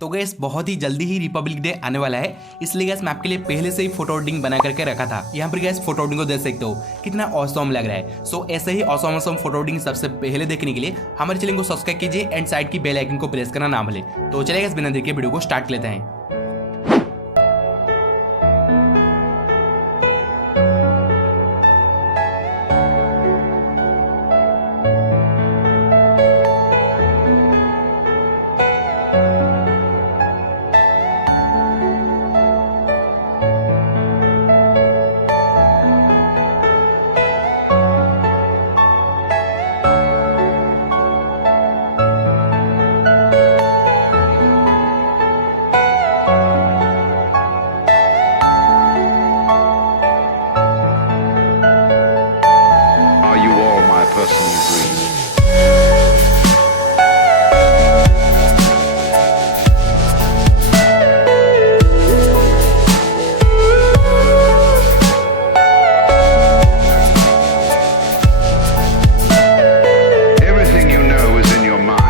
तो गैस बहुत ही जल्दी ही रिपब्लिक डे आने वाला है, इसलिए गैस मैं आपके लिए पहले से ही फोटो एडिटिंग बना करके रखा था। यहाँ पर गैस फोटो एडिटिंग को देख सकते हो कितना ऑसम लग रहा है। सो ऐसे ही ऑसम फोटो एडिटिंग सबसे पहले देखने के लिए हमारे चैनल को सब्सक्राइब कीजिए एंड साइड की बेल आइकन को प्रेस करना ना भूलें। तो चलिए गैस बिना देर के वीडियो को स्टार्ट लेते हैं। Personal dream. Everything you know is in your mind.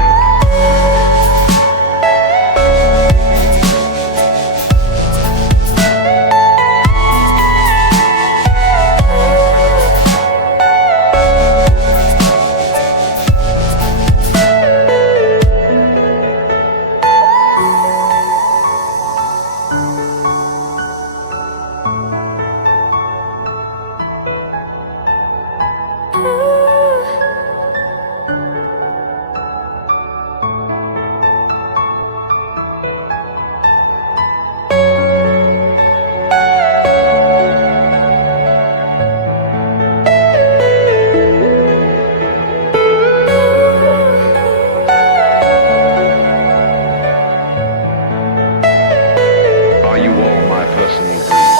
Are you all my personal dreams?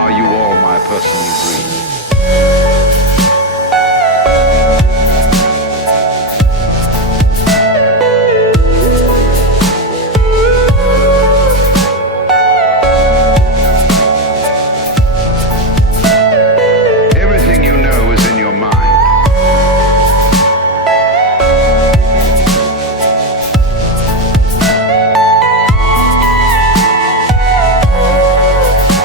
Are you all my personal dreams?